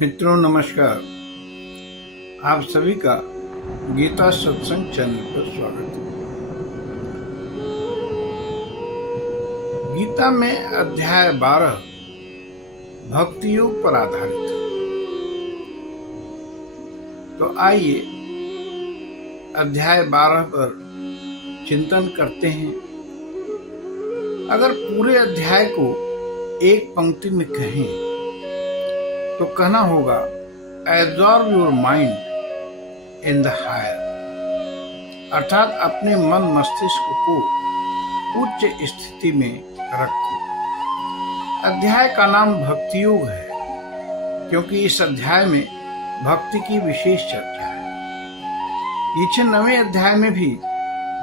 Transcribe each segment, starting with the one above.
मित्रों नमस्कार। आप सभी का गीता सत्संग चैनल पर स्वागत है। गीता में अध्याय 12 भक्ति योग पर आधारित है। तो आइए अध्याय 12 पर चिंतन करते हैं। अगर पूरे अध्याय को एक पंक्ति में कहें तो कहना होगा absorb your mind in the higher, अर्थात अपने मन मस्तिष्क को उच्च स्थिति में रखो। अध्याय का नाम भक्ति योग है क्योंकि इस अध्याय में भक्ति की विशेष चर्चा है। पीछे 9वें अध्याय में भी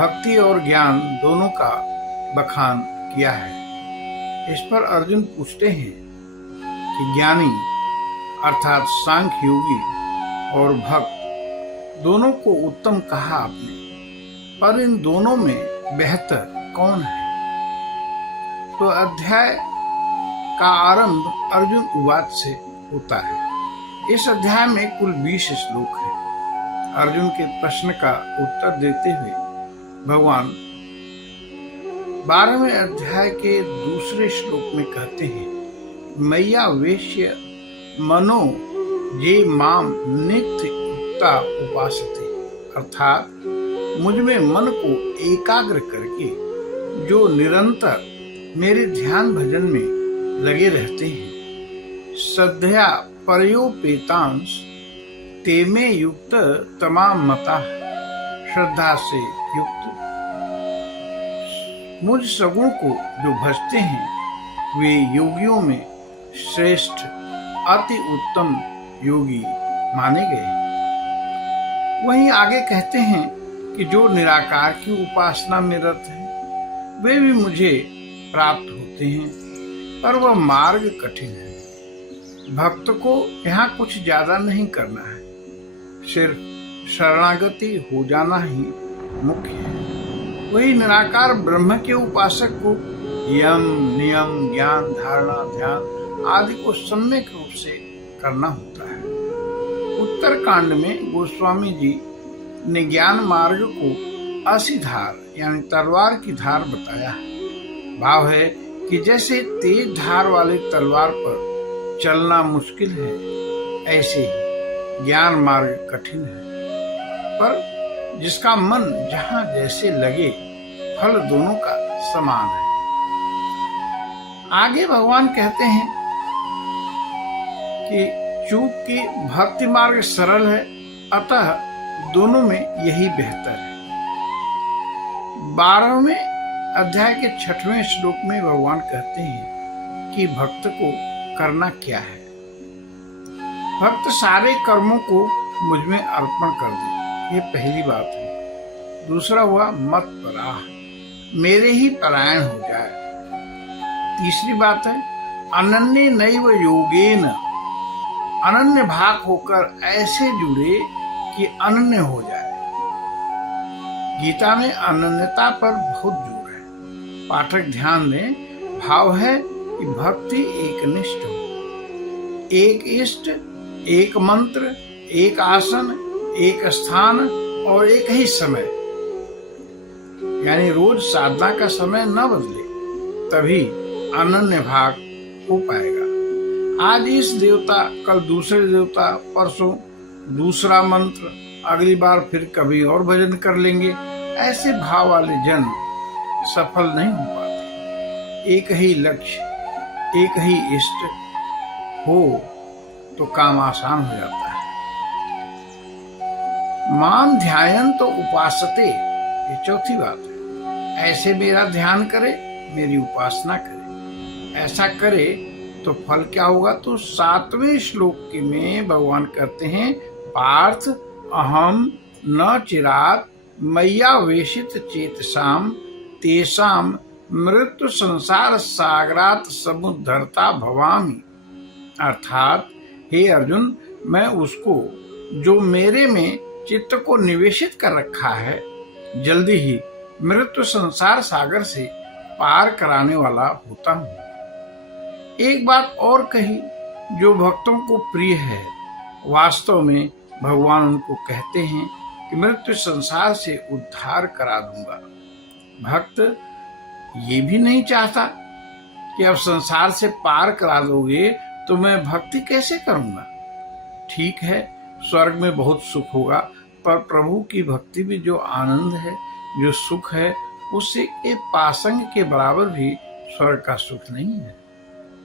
भक्ति और ज्ञान दोनों का बखान किया है। इस पर अर्जुन पूछते हैं कि ज्ञानी अर्थात सांख्य योगी और भक्त दोनों को उत्तम कहा आपने, पर इन दोनों में बेहतर कौन है? तो अध्याय का आरंभ अर्जुन उवाच से होता है। इस अध्याय में कुल 20 श्लोक हैं। अर्जुन के प्रश्न का उत्तर देते हुए भगवान 12वें अध्याय के दूसरे श्लोक में कहते हैं, मैया वेश्य मनो ये माम नित्य युक्ता उपासते, अर्थात मुझ में मन को एकाग्र करके जो निरंतर मेरे ध्यान भजन में लगे रहते हैं, श्रद्धया परयोपेतांश तेमे युक्त तमाम मता, श्रद्धा से युक्त मुझ सगुण को जो भजते हैं वे योगियों में श्रेष्ठ अति उत्तम योगी माने गए। वहीं आगे कहते हैं कि जो निराकार की उपासना में रत है वे भी मुझे प्राप्त होते हैं, पर वह मार्ग कठिन है। भक्त को यहाँ कुछ ज्यादा नहीं करना है, सिर्फ शरणागति हो जाना ही मुख्य है। वही निराकार ब्रह्म के उपासक को यम नियम ज्ञान धारणा ध्यान आदि को सम्यक रूप से करना होता है। उत्तर कांड में गोस्वामी जी ने ज्ञान मार्ग को असी धार यानी तलवार की धार बताया है। भाव है कि जैसे तेज धार वाले तलवार पर चलना मुश्किल है, ऐसे ही ज्ञान मार्ग कठिन है, पर जिसका मन जहाँ जैसे लगे फल दोनों का समान है। आगे भगवान कहते हैं कि चूंकि भक्ति मार्ग सरल है, अतः दोनों में यही बेहतर है। 12वें अध्याय के 6वें श्लोक में भगवान कहते हैं कि भक्त को करना क्या है। भक्त सारे कर्मों को मुझ में अर्पण कर दे, ये पहली बात है। दूसरा हुआ मत पराह, मेरे ही परायण हो जाए। तीसरी बात है अनन्य नैव योगेन, अनन्य भाग होकर ऐसे जुड़े कि अनन्य हो जाए। गीता में अनन्यता पर बहुत जोर है। पाठक ध्यान दें, भाव है कि भक्ति एकनिष्ठ हो, एक इष्ट, एक मंत्र, एक आसन, एक स्थान और एक ही समय, यानी रोज साधना का समय न बदले, तभी अनन्य भाग हो पाएगा। आज इस देवता, कल दूसरे देवता, परसों दूसरा मंत्र, अगली बार फिर कभी और भजन कर लेंगे, ऐसे भाव वाले जन सफल नहीं हो पाते। एक ही लक्ष्य, एक ही इष्ट हो तो काम आसान हो जाता है। माम ध्यान तो उपासते, ये चौथी बात है। ऐसे मेरा ध्यान करे, मेरी उपासना करे। ऐसा करे तो फल क्या होगा? तो 7वें श्लोक में भगवान कहते हैं, पार्थ अहम न चिरात मैया वेशित चेतसाम तेसाम मृत्यु संसार सागरात समुद्धरता भवामी, अर्थात हे अर्जुन, मैं उसको जो मेरे में चित्त को निवेशित कर रखा है, जल्दी ही मृत्यु संसार सागर से पार कराने वाला होता हूँ। एक बात और कही जो भक्तों को प्रिय है, वास्तव में भगवान उनको कहते हैं कि मृत्यु संसार से उद्धार करा दूंगा। भक्त ये भी नहीं चाहता कि अब संसार से पार करा दोगे तो मैं भक्ति कैसे करूंगा। ठीक है, स्वर्ग में बहुत सुख होगा, पर प्रभु की भक्ति भी जो आनंद है, जो सुख है, उससे एक पासंग के बराबर भी स्वर्ग का सुख नहीं है।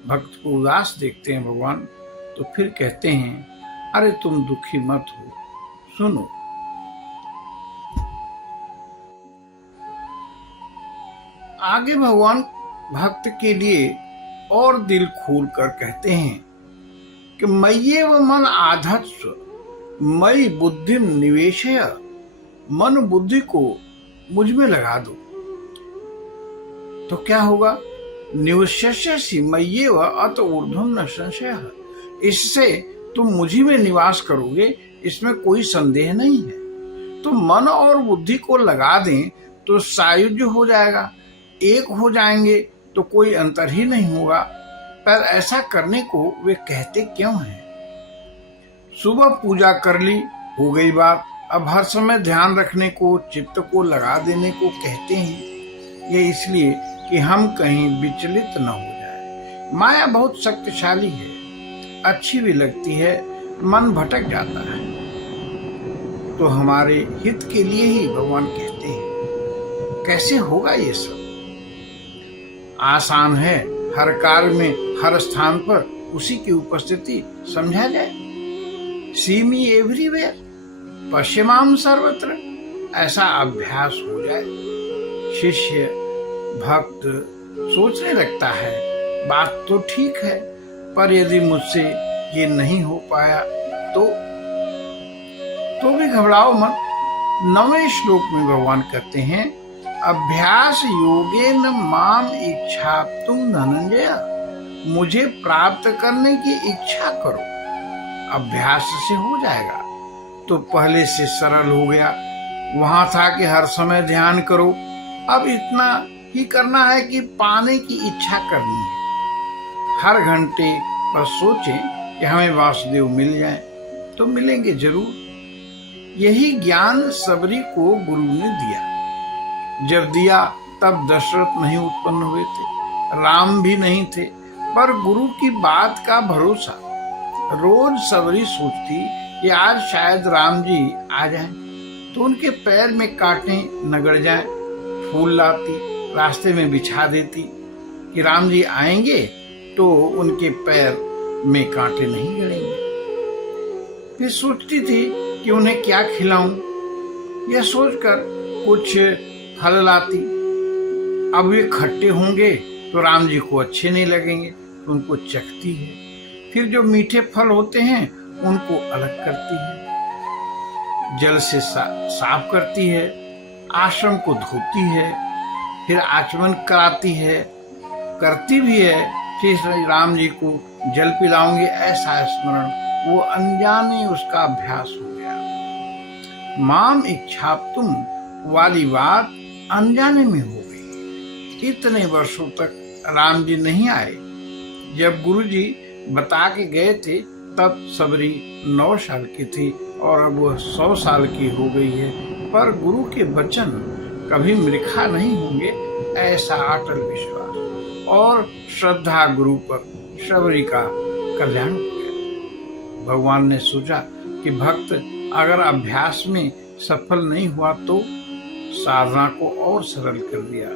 भक्त को उदास देखते हैं भगवान, तो फिर कहते हैं, अरे तुम दुखी मत हो, सुनो। आगे भगवान भक्त के लिए और दिल खोल कर कहते हैं कि मय्येव मन आधत्स्व मयि बुद्धि निवेशय, मन बुद्धि को मुझ में लगा दो तो क्या होगा। निवश्यसि मय्येव अत ऊर्ध्वं न संशयः, इससे तुम मुझी में निवास करोगे, इसमें कोई संदेह नहीं है। तो मन और बुद्धि को लगा दें तो सायुज्य हो जाएगा, एक हो जाएंगे तो कोई अंतर ही नहीं होगा। पर ऐसा करने को वे कहते क्यों हैं। सुबह पूजा कर ली, हो गई बात। अब हर समय ध्यान रखने को, चित्त को लगा देने को कहते हैं। ये इसलिए कि हम कहीं विचलित न हो जाए। माया बहुत शक्तिशाली है, अच्छी भी लगती है, मन भटक जाता है। तो हमारे हित के लिए ही भगवान कहते हैं। कैसे होगा ये सब। आसान है, हर कार्य में हर स्थान पर उसी की उपस्थिति समझा जाए। सी मी एवरीवेयर, पश्चिमाम सर्वत्र, ऐसा अभ्यास हो जाए। शिष्य भक्त सोचने लगता है, बात तो ठीक है, पर यदि मुझसे ये नहीं हो पाया तो भी घबराओ मत। 9वें श्लोक में भगवान कहते हैं, अभ्यास योगेन माम इच्छाप्तुम धनंजय, मुझे प्राप्त करने की इच्छा करो। अभ्यास से हो जाएगा। तो पहले से सरल हो गया। वहां था कि हर समय ध्यान करो, अब इतना ही करना है कि पाने की इच्छा करनी है। हर घंटे बस सोचें कि हमें वासुदेव मिल जाए, तो मिलेंगे जरूर। यही ज्ञान सबरी को गुरु ने दिया। जब दिया तब दशरथ नहीं उत्पन्न हुए थे, राम भी नहीं थे, पर गुरु की बात का भरोसा। रोज सबरी सोचती कि आज शायद राम जी आ जाएं, तो उनके पैर में कांटे न गड़ जाएं। फूल लाती, रास्ते में बिछा देती कि राम जी आएंगे तो उनके पैर में कांटे नहीं गड़ेंगे। फिर सोचती थी कि उन्हें क्या खिलाऊं। यह सोचकर कुछ फल लाती। अब वे खट्टे होंगे तो राम जी को अच्छे नहीं लगेंगे, तो उनको चखती है। फिर जो मीठे फल होते हैं उनको अलग करती है, जल से साफ करती है, आश्रम को धोती है, फिर आचमन कराती है, करती भी है। फिर राम जी को जल पिलाऊंगी, ऐसा स्मरण, वो अनजाने उसका अभ्यास हो गया। माम इच्छाप्तुम वाली बात अनजाने में हो गई। इतने वर्षों तक राम जी नहीं आए। जब गुरु जी बता के गए थे तब सबरी 9 साल की थी और अब वह 100 साल की हो गई है। पर गुरु के वचन कभी मृखा नहीं होंगे, ऐसा अटल विश्वास और श्रद्धा गुरु पर सबरी का कल्याण हो गया। भगवान ने सोचा कि भक्त अगर अभ्यास में सफल नहीं हुआ तो साधना को और सरल कर दिया।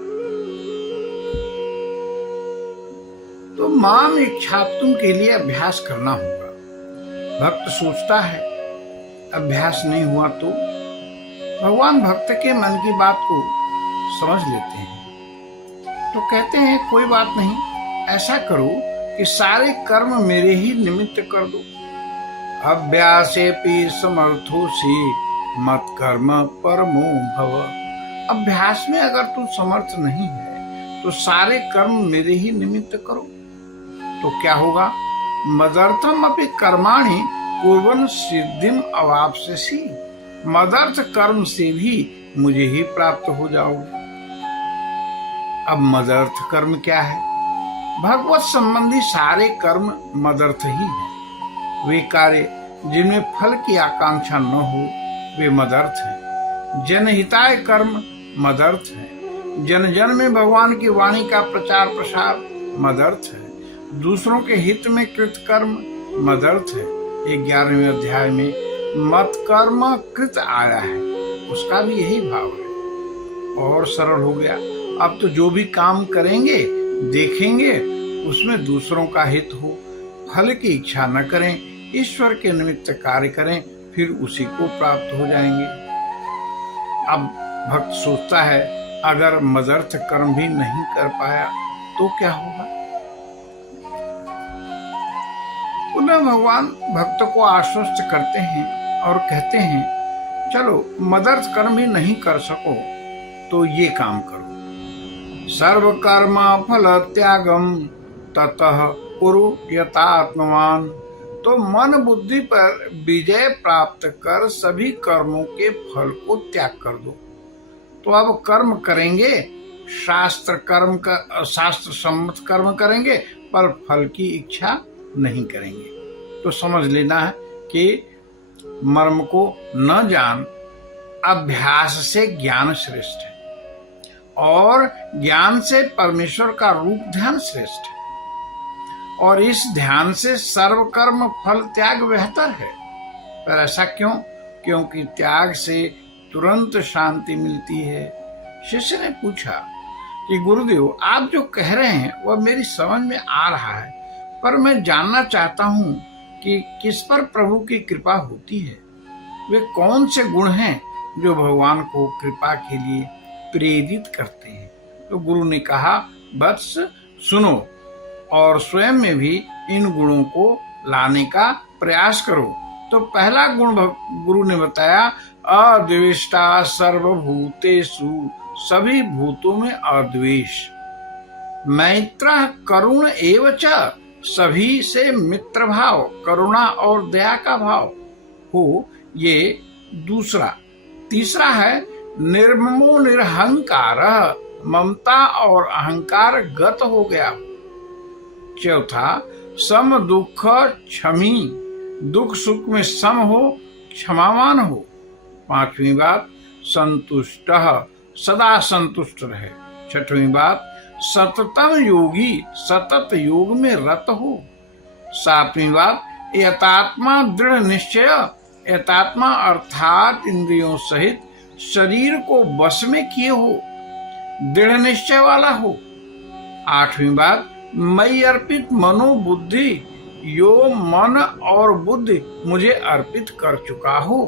तो माम इच्छाप्तुम के लिए अभ्यास करना होगा। भक्त सोचता है अभ्यास नहीं हुआ तो भगवान भक्त के मन की बात को समझ लेते हैं। तो कहते हैं कोई बात नहीं, ऐसा करो कि सारे कर्म मेरे ही निमित्त कर दो। अभ्यासेपि समर्थोसि मत कर्म परमो भव। अभ्यास में अगर तू समर्थ नहीं है तो सारे कर्म मेरे ही निमित्त करो। तो क्या होगा। मदर्थम अपि कर्माणि कुर्वन् सिद्धिम अवाप्स्यसि। मदर्थ कर्म से भी मुझे ही प्राप्त हो जाओगे। अब मदर्थ कर्म क्या है। भगवत संबंधी सारे कर्म मदर्थ ही हैं। वे कार्य जिनमें फल की आकांक्षा न हो वे मदर्थ हैं। जनहिताय कर्म मदर्थ है। जन जन में भगवान की वाणी का प्रचार प्रसार मदर्थ है। दूसरों के हित में कृत कर्म मदर्थ है। 11वें अध्याय में मत कर्म कृत आया है, उसका भी यही भाव है। और सरल हो गया। अब तो जो भी काम करेंगे देखेंगे उसमें दूसरों का हित हो, फल की इच्छा न करें, ईश्वर के निमित्त कार्य करें, फिर उसी को प्राप्त हो जाएंगे। अब भक्त सोचता है अगर मदर्थ कर्म भी नहीं कर पाया तो क्या होगा। पुनः भगवान भक्त को आश्वस्त करते हैं और कहते हैं चलो मदर्थ कर्म भी नहीं कर सको तो ये काम करो, सर्व कर्म फल त्यागम ततः कुरु यथात्मवान। तो मन बुद्धि पर विजय प्राप्त कर सभी कर्मों के फल को त्याग कर दो। तो अब कर्म करेंगे, शास्त्र सम्मत कर्म करेंगे पर फल की इच्छा नहीं करेंगे। तो समझ लेना है कि मर्म को न जान, अभ्यास से ज्ञान श्रेष्ठ है और ज्ञान से परमेश्वर का रूप ध्यान श्रेष्ठ है। और इस ध्यान से सर्व कर्म फल त्याग बेहतर है। पर ऐसा क्यों? क्योंकि त्याग से तुरंत शांति मिलती है। शिष्य ने पूछा कि गुरुदेव आप जो कह रहे हैं वह मेरी समझ में आ रहा है, पर मैं जानना चाहता हूँ कि किस पर प्रभु की कृपा होती है। वे कौन से गुण हैं जो भगवान को कृपा के लिए प्रेरित करते हैं। तो गुरु ने कहा वत्स सुनो और स्वयं में भी इन गुणों को लाने का प्रयास करो। तो पहला गुण गुरु ने बताया अद्वेष्टा सर्वभूतेषु, सभी भूतों में अद्वेष। मैत्रः करुण एव च, सभी से मित्र भाव, करुणा और दया का भाव हो, ये दूसरा। तीसरा है निर्ममो निरहंकार, ममता और अहंकार गत हो गया। चौथा सम दुख क्षमी, दुख सुख में सम हो, क्षमावान हो। पांचवी बात संतुष्ट, सदा संतुष्ट रहे। छठवीं बात सततम योगी, सतत योग में रत हो। सातवीं बात यतात्मा दृढ़ निश्चय, यतात्मा अर्थात इंद्रियों सहित शरीर को वश में किए हो, दृढ़ निश्चय वाला हो। आठवीं बात मई अर्पित मनो बुद्धि, यो मन और बुद्धि मुझे अर्पित कर चुका हो।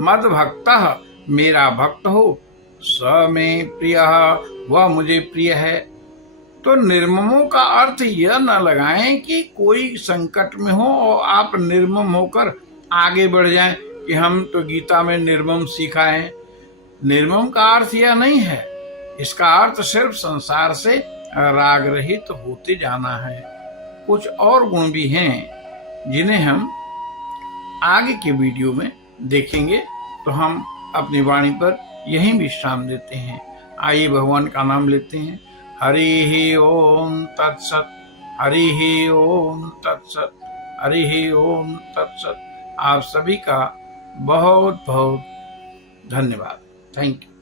मद भक्तः, मेरा भक्त हो। स में प्रिय, वह मुझे प्रिय है। तो निर्ममों का अर्थ यह न लगाएं कि कोई संकट में हो और आप निर्मम होकर आगे बढ़ जाएं कि हम तो गीता में निर्मम सीखा है। निर्मम का अर्थ यह नहीं है। इसका अर्थ सिर्फ संसार से राग रहित होते जाना है। कुछ और गुण भी हैं जिन्हें हम आगे के वीडियो में देखेंगे। तो हम अपनी वाणी पर यहीं विश्राम देते हैं। आइए भगवान का नाम लेते हैं। हरि ओम तत्सत, हरि ओम तत्सत, हरि ओम तत्सत। आप सभी का बहुत बहुत धन्यवाद। Thank you.